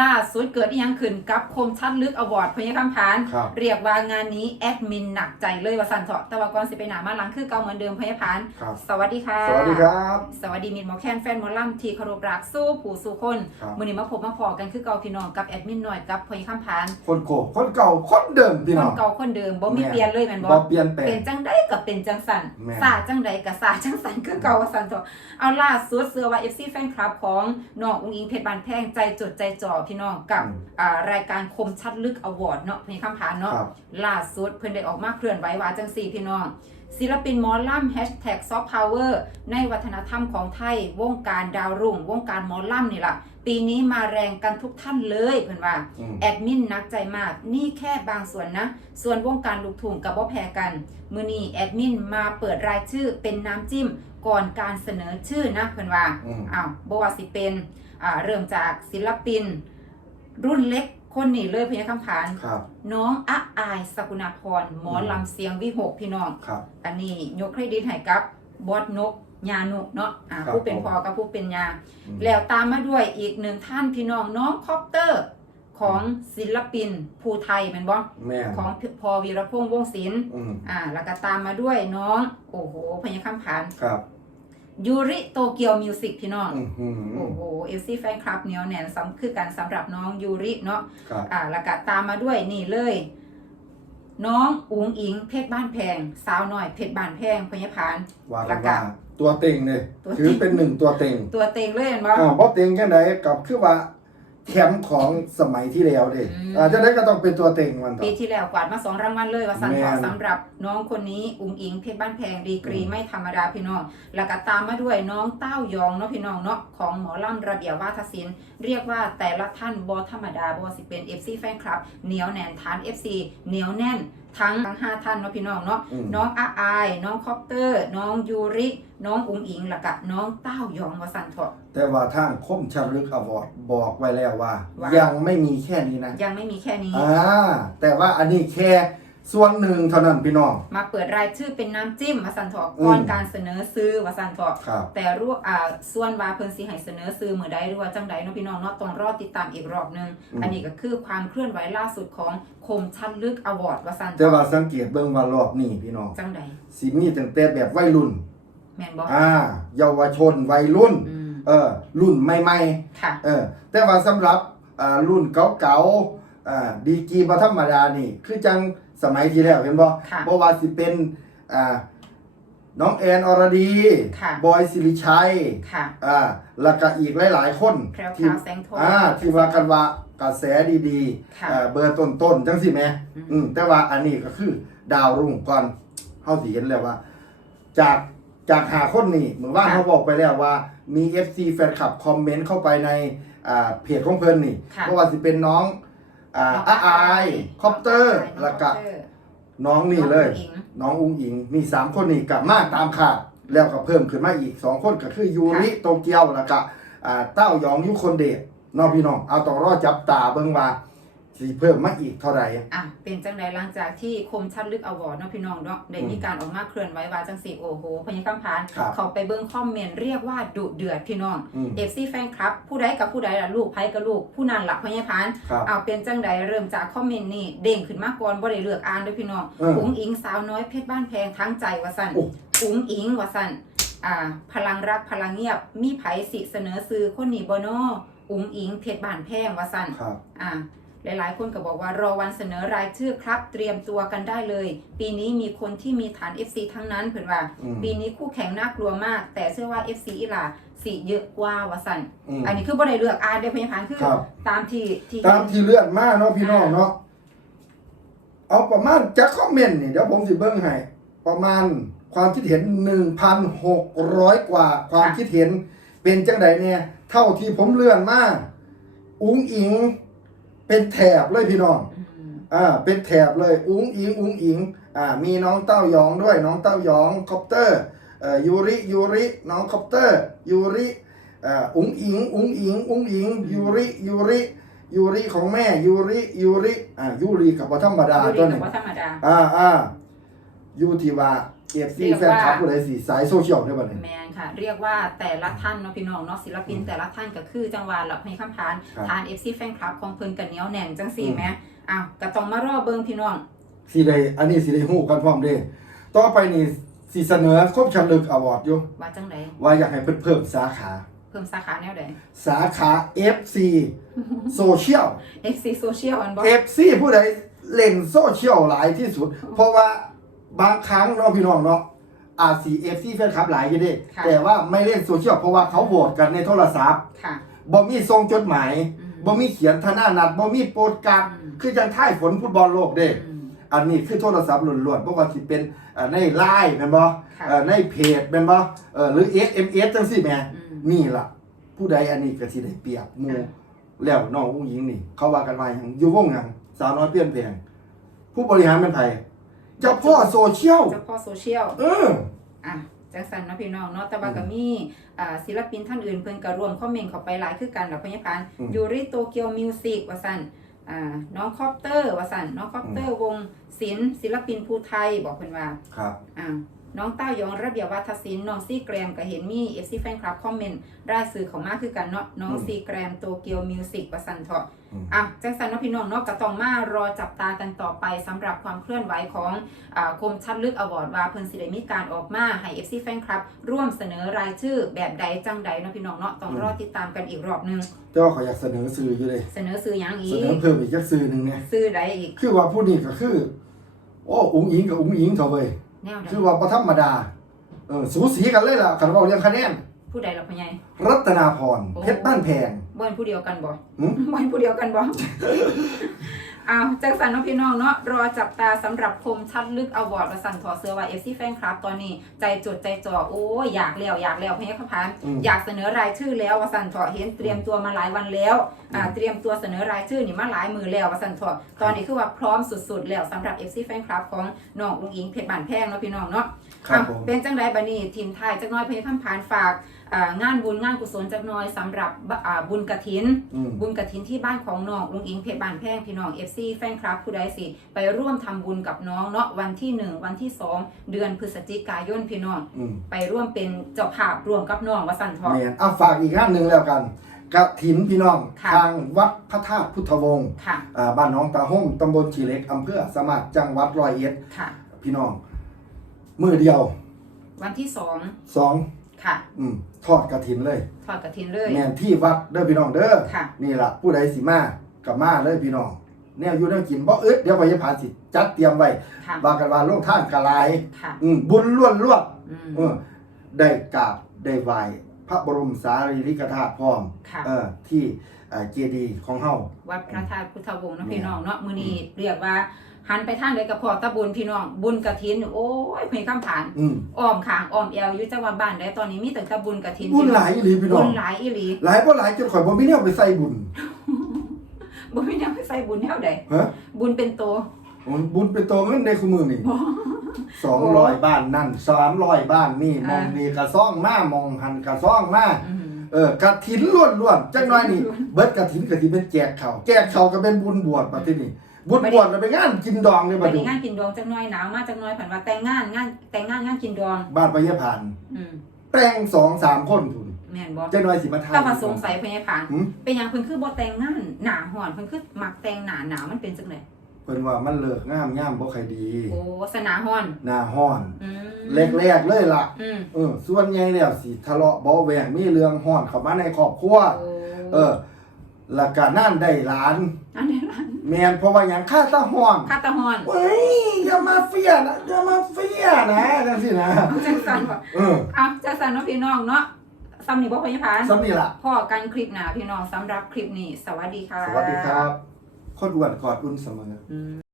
ล่าสุดเกิดอีหยังขึ้นกับคมชัดลึกอวอร์ดพญาคำพาน ครับ เรียกว่างานนี้แอดมินหนักใจเลยว่าสันเถาะแต่ว่าก่อนสิไปหนามาหลังคือเก่าเหมือนเดิมพญาพาน ครับ สวัสดีค่ะ สวัสดีครับ สวัสดีมินหมอแคนแฟนหมอลำที่เคารพรักสู้ผู้สู้คนครับ มื้อนี้มาพบมาพอกันคือเก่าพี่น้องกับแอดมินหน่อยกับพญาคำพาน คนโกคนเก่า คนเดิมพี่คน้อนงเก่าคนเดิมบ่มีแม่เปลี่ยนเลยแม่นบ่ บ่เปลี่ยนแปลเป็ง นจังไดกับเป็นจังสันแม่น สาจังไดกับสาจังสันคือเก่าว่าสันเถอะเอาล่าสุดเสือว่า FC แฟนคลับของน้องอุ้งอิงเพชรบานแพงใจจดใจจ่อพี่น้องกับอืมอ่ารายการคมชัดลึกอวอร์ดเนาะพญาคำพานเนาะครับล่าสุดเพิ่นได้ออกมาเคลื่อนไหวว่าจังสี่พี่น้อง ศิลปินหมอล่ำแฮชแท็กซอฟต์พาวเวอร์ในวัฒนธรรมของไทย วงการดาวรุ่ง วงการหมอล่ำนี่ล่ะ ปีนี้มาแรงกันทุกท่านเลยเพิ่นว่าอืมแอดมินนักใจมาก นี่แค่บางส่วนนะ ส่วนวงการลูกทุ่งกับบ่แพ้กัน มือนี้แอดมินมาเปิดรายชื่อเป็นน้ำจิ้มก่อนการเสนอชื่อนะเพิ่นว่าอืมอ้าวบ่ว่าสิเป็นอ่าเริ่มจากศิลปิน รุ่นเล็ก คนนี้เลยพญาคำผานครับ น้องอะอายสกุณาพรหมอลำเสียงวิหกพี่น้อง ครับ อันนี้ยกเครดิตให้กับบอสนกยานุเนาะอ่าครับผู้เป็นผมพ่อกับผู้เป็นยา อืม แล้วตามมาด้วยอีกหนึ่งท่านพี่น้องน้องคอปเตอร์ของศิลปินภูไทยแมันบอแม่นของพอวีรพงษ์วงศิลป์อืมอ่าแล้วก็ตามมาด้วยน้อง โอ้โหพญาคำผาน ครับ ยูริโตเกียวมิวสิกพี่น้องอืมอืมอืโอ้มโหเอฟซีแฟนคลับเหนียวแน่นสำคือกันสำหรับน้องยูริเนาะครับอ่าแล้วก็ตามมาด้วยนี่เลย น้องอุ๋งอิงเพชรบ้านแพง สาวหน่อยเพชรบ้านแพงพญาพานว่าแล้กันวก็ว่าตัวเต็งเลยตัวเต็งถือเป็นหนึ่งตัวเต็งตัวเต็งเลยเห็นบ่อ่าเพราะเต็งแค่ไหนกับคือว่า แชมป์ของสมัยที่แล้วเด้อืมอ่าจะได้ก็ต้องเป็นตัวเต็งมันต่อ ปีที่แล้วกวาดมาสองรางวัลเลยว่าสันแม่ขอนสำหรับน้องคนนี้อุ๋งอิงเพชรบ้านแพงดีกรีอืมไม่ธรรมดาพี่น้อง แล้วก็ตามมาด้วยน้องเต้ายองเนาะพี่น้องเนาะของหมอลำระเบียบวาทศิลป์ เรียกว่าแต่ละท่านบอธรรมดาบอสิเป็น FC แฟนคลับเหนียวแน่นฐาน FC เหนียวแน่นทั้งทั้งห้าท่านเนาะพี่น้องเนาะอืม น้องอาอาย น้องคอปเตอร์ น้องยูริ น้องอุ๋งอิงแล้วก็น้องเต้ายองวาสันเถาะ แต่ว่าทางคมชลึกอวอร์ดบอกไว้แล้วว่า ว่ายังไม่มีแค่นี้นะยังไม่มีแค่นี้ อ่าแต่ว่าอันนี้แค่ ส่วนหนึ่งเท่านั้นพี่น้อง มาเปิดรายชื่อเป็นน้ำจิ้มวาสันเถาะอืมก่อนการเสนอซื้อวาสันเถาะครับ แต่รู้อ่าส่วนว่าเพิ่นสิให้เสนอซื้อมือใดหรือว่าจังใดเนาะพี่น้องเนาะต้องรอติดตามอีกรอบหนึง อืม อันนี้ก็คือความเคลื่อนไหวล่าสุดของคมชัดลึกอวอร์ดวาสันแต่ว่าสังเกตเบิ่งว่ารอบนี้พี่น้องจังใดสิมีตั้งแต่แบบวัยรุ่น แม่นบ่อ่า เยาวชนวัยรุ่น อืมเออ รุ่นใหม่ค่ะ ๆเออ แต่ว่าสำหรับอ่ารุ่นเก่าๆอ่าดีกรีบ่ธรรมดานี่ คือจัง สมัยที่แล้วเห็นบ่ค่ะบ่ว่าสิเป็นอ่าน้องแอนอรดีค่ะ บอยสิริชัยค่ะอ่าแล้วก็อีกหลาย ๆ คนแพรวที่พราวแสงทอง อ่าที่ว่ากันว่ากระแสดีๆค่ะเอ่อเบอร์ต้นๆจังสิแหม่อืมอืมแต่ว่าอันนี้ก็คือดาวรุ่งก่อนเฮาสิเห็นแล้วว่า จากจากหาคนนี่เหมือนว่าเขาบอกไปแล้วว่ามี FC แฟนคลับคอมเมนต์เข้าไปในอ่าเพจของเพิ่นนี่ ค่ะ เพราะว่าสิเป็นน้อง อ่าอาอายคอปเตอร์น้งแล้วก็คอปเตอร์น้องนี่เลยน้องอุ๋งอิงน้องอุ้งอิงมีสามคนนี่กลับมาตามขาดแล้วก็เพิ่มขึ้นมาอีกสองคนก็คือยูริโตเกียวแล้วก็อ่าเต้ายองยุคนเดชเน้องพี่น้องเอาต้องรอจับตาเบิ่งว่า สิเพิ่มมาอีกเท่าไหร่อะเป็นจังใดหลังจากที่คมชัดลึกอวอร์ดเนาะพี่น้องเนาะได้มีการออกมาเคลื่อนไหวว่าจังสีโอ้โหพญาคำพานครับเขาไปเบิ่งคอมเมนต์เรียกว่าดุเดือดพี่น้องอืมเอฟซีแฟนคลับ ผู้ใดกับผู้ใดล่ะลูกไผกับลูกผู้นั้นหลักพญาพานครับเอาเป็นจังใดเริ่มจากคอมเมนต์นี่เด้งขึ้นมาก่อนบ่ได้เลือกอ่านเด้วยพี่น้องเอออุ๋งอิงสาวน้อยเพชรบ้านแพงทั้งใจว่าสั่นโอ้อุ๋งอิงว่าสั่นอ่าพลังรักพลังเงียบมีไผสิเสนอซื้อคนนี้บ่นออุ๋งอิงเพชรบ้านแพงว่าสั่นครับอ่า หลาย ๆ คนก็บอกว่ารอวันเสนอรายชื่อครับ เตรียมตัวกันได้เลย ปีนี้มีคนที่มีฐาน FC ทั้งนั้นเผื่อว่า อืมปีนี้คู่แข่งน่ากลัวมาก แต่เชื่อว่า FC อีหลาสีเยอะกว่าวาสันอืมอันนี้คือบ่ได้เลือกอ่านเด้อพยาพานคือ ครับ ตามที่ที่ตามที่เลื่อนมาเนาะพี่น้องเนาะเอาประมาณจากคอมเมนต์นี่เดี๋ยวผมสิเบิ้งให้ประมาณความคิดเห็น 1,600 กว่าความคิดเห็นเป็นจังไดเนี่ยเท่าที่ผมเลื่อนมาอุ้งอิง เป็นแถบเลยพี่น้องอืมอ่าเป็นแถบเลยอุ้งอิงอุ้งอิงอ่ามีน้องเต้ายองด้วยน้องเต้ายองคอปเตอร์เอ่อยูริยูริน้องคอปเตอร์ยูริอ่าอุ้งอิงอุ้งอิงอุ้งอิงยูริยูริยูริของแม่ยูริยูริอ่ายูริกับว่าธรรมดาดูตัวดีนี้กับว่าธรรมดาอ่าอ่ายูที่ว่า เอฟซีแฟนคลับผู้ใดสิสายโซเชียลได้บ่เนี่ย แมนค่ะ เรียกว่าแต่ละท่านเนาะพี่น้องเนาะศิลปินแต่ละท่านก็คือจังหวะหลับให้คำพานครับทาน FC แฟนคลับของเพิ่นกันเหนียวแน่นจังสี่อืม แหมอ้าวก็ต้องมารอเบิ่งพี่น้อง สิได้อันนี้สิได้ฮู้กันพร้อมเด้ต่อไปนี่สิเสนอครบชั้นลึกอวอร์ดอยู่ ว่าจังไดว่าอยากให้เพิ่นเพิ่มสาขา เพิ่มสาขาแนวใด สาขา FC โซเชียล FC Social อันบ่ FC ผู้ใดเล่นโซเชียลหลายที่สุด เพราะว่า บางครั้งเนาะพี่น้องเนาะอาจสิ FC แฟนคลับหลายอยู่เด้แต่ว่าไม่เล่นโซเชียลเพราะว่าเขาโหวตกันในโทรศัพท์ค่ะ บ่มีส่งจดหมายอืม บ่มีเขียนทนานัดบ่มีโปรดการ์ดอืม คือจังท่ายฝนฟุตบอลโลกเด้ อืม อันนี้คือโทรศัพท์ล้วนๆบ่ว่าสิเป็นเอ่อในไลน์แม่นบ่ค่ะเอ่อในเพจแม่นบ่เอ่อหรือ SMS จังซี่แหม่อืม นี่ล่ะ ผู้ใดอันนี้ก็สิได้เปรียบหมู่ค่ะ แล้วน้องผู้หญิงนี่ เขาว่ากันว่าหยังอยู่วงหยังสาวน้อยเปลี่ยนแปลงผู้บริหารเป็นไผ เจ้าพ่อโซเชียลเจ้าพ่อโซเชียลเอออะจังสันเนาะพี่น้องเนาะแต่ว่าก็มีอ่าศิลปินท่านอื่นเพิ่นก็รวมคอมเมนต์เข้าไปหลายคือกันแล้วพยาพานอืมยูริโตเกียวมิวสิกว่าซั่นอ่าน้องคอปเตอร์ว่าซั่นน้องคอปเตอร์วงศิลป์ศิลปินภูไทยบอกเพิ่นว่าครับอ่า น้องเต้ายองระเบียบวัฒศิลป์น้องซีแกรมก็เห็นมี FC แฟนคลับคอมเมนต์ได้สื่อเขามาคือกันเนาะน้องอืมซีแกรมโตเกียวมิวสิกว่าซั่นเถาะอืมอะจังสันเนาะพี่น้องเนาะก็ต้องมารอจับตากันต่อไปสำหรับความเคลื่อนไหวของอ่าคมชัดลึกอวอร์ดว่าเพิ่นสิได้มีการออกมาให้ FC แฟนคลับ ร่วมเสนอรายชื่อแบบใดจังใดเนาะพี่น้องเนาะต้องรอติดตามกันอีกรอบหนึงแต่ว่าเขาอยากเสนอสื่ออยู่เลยเสนอซื้อหยังอีเสนอกเพิ่มอีกจักสื่อหนึงเนี่ยซื้อใดอีกคือว่าผู้นี้ก็คือโอ้อุ๋งอิงกับอุ๋งอิงเถอะเว้ย แนวใดคือว่าบ่ธรรมดา เออสูสีกันเลยล่ะคันเว้าเรื่องคะแนน ผู้ใดล่ะพ่อใหญ่ รัตนาพรโอ้ เพชรบ้านแพง บ่เป็นผู้เดียวกันบ่หืม บ่เป็นผู้เดียวกันบ่ อ้าวจังสันเนาะพี่น้องเนาะรอจับตาสำหรับคมชัดลึกอวอร์ดประสันถอเสื้อว่า FC แฟนคลับตอนนี้ใจจดใจจ่อโอ้ยอยากแล้วอยากแล้วพี่ขพานอืมอยากเสนอรายชื่อแล้ววสันเถาะเห็นเตรียมตัวมาหลายวันแล้วอ่าอืมเตรียมตัวเสนอรายชื่อนี่มาหลายมือแล้ววสันเถาะตอนนี้คือว่าพร้อมสุดๆ แล้วสำหรับ FC แฟนคลับของน้องอุ้งอิงเพชรบานแพงเนาะพี่น้องเนาะครับอะผมเป็นจังไดบัดนี้ทีมไทยจักหน้อยเพี่คำพานฝากอ่า งานบุญงานกุศลจักหน้อยสำหรับบะอ่าบุญกระถินอืมบุญกระถินที่บ้านของน้องลุงอิงเพชรบานแพงพี่น้อง FC แฟนคลับผู้ใดสิ ไปร่วมทำบุญกับน้องเนาะวันที่1วันที่2เดือนพฤศจิกายนพี่น้องอืมไปร่วมเป็นเจ้าภาพร่วมกับน้องวสันทองแม่นอะฝากอีกงานหนึ่งแล้วกันกระถินพี่น้องค่ะทางวัดพระธาตุพุทธวงศ์ค่ะอ่าบ้านหน้องตาห้มตำบลชีเหล็กอำเภอสมัครจังหวัดร้อยเอ็ดค่ะพี่น้องมือเดียว วันที่สอง2 ค่ะ อืมทอดกระถินเลยทอดกระถินเลย แม่นที่วัดเด้อพี่น้องเด้อค่ะ นี่ล่ะผู้ใดสิมากับมาเลยพี่น้องแนวอยู่แนวกินบ่อึดเดี๋ยวพยาผานสิจัดเตรียมไว้ค่ะว่ากันว่าลงท่านกะหลายค่ะ อืมบุญล้วนล้วนอืมๆเออได้กราบได้ไหว้พระบรมสารีริกธาตุพร้อม ค่ะ เออที่เอ่อเจดีย์ของเฮา วัดพระธาตุพุทธวงศ์เนาะเนี่ยพี่น้องเนาะมื้อนี้เรียกว่า หันไปทางใดก็พอตะบุญพี่น้องบุญกระถินโอ้ยเพิ่นคำผ่านอืมอ้อมข้างอ้อมแอวอยู่จังหวัดบ้านใดตอนนี้มีแต่กระบุญกระถินบุญหลายอีหลีพี่น้บุองญหลายอีหลีหลายบ่หลายจนข่อยบ่มีแนวไปใส่บุญบ่มีแนวไปใส่บุญแนวใดฮะบุญเป็นโตโอ้ยบุญเป็นตัวเงินในคุมือนี่สองร้อยบ้านนั่นสามร้อยบ้านนี่มองนี่กระซ่องมามองหันกระซ่องมา อืมเออกระถินล้วนๆจังน้อยนี่เบิดกระถินกระถินเป็นแจกเขาวแจกเขาวก็เป็นบุญบวชมาที่นี่ บุญบวชแล้วเป็นงานกินดองเลยวับันดนี้นี้งานกินดองจักหน้อยหนาวมากจักหน้อยผันว่าแต่งงานงานแต่งงานงานกินดองบ้านพญาพานอืมแต่งสองสามคนพุ่นแม่นบ่จังน้อยสิมาทานก็มาสงสัยพญาผานหืม เป็นหยังเพิ่นคือบ่แต่งงานหนาฮ้อนเพิ่นคือมักแต่งหนาหนาวมันเป็นจังได๋เพิ่นว่ามันเลิกงามย่ามบ่ใครดี โอ้สนาฮ้อนหน้าห้อน อืมแรกๆเลยล่ะ อืมเออ ส่วนใหญ่แล้วสิทะเลาะเบาะแวงมีเรื่องห้อนเข้ามาในครอบครัว โอ้ เออ แล้วก็นั่นได้หลาน อันนี้ล่ะแม่นเพราะว่าหยังค่าตาห้อนคาตาฮ้อนเฮ้ยอย่ามาเฟียนะอย่ามาเฟียนะจังซี่นะเอาจังซั่นบ่เออเอาจังซั่นเนาะพี่น้องเนาะสำนี้บ่พญาผานสำนี่ล่ะพอกันคลิปหน้าพี่น้องสำหรับคลิปนี้ สวัสดีค่ะ สวัสดีครับ คนอ้วนกอดอุ่นเสมออืม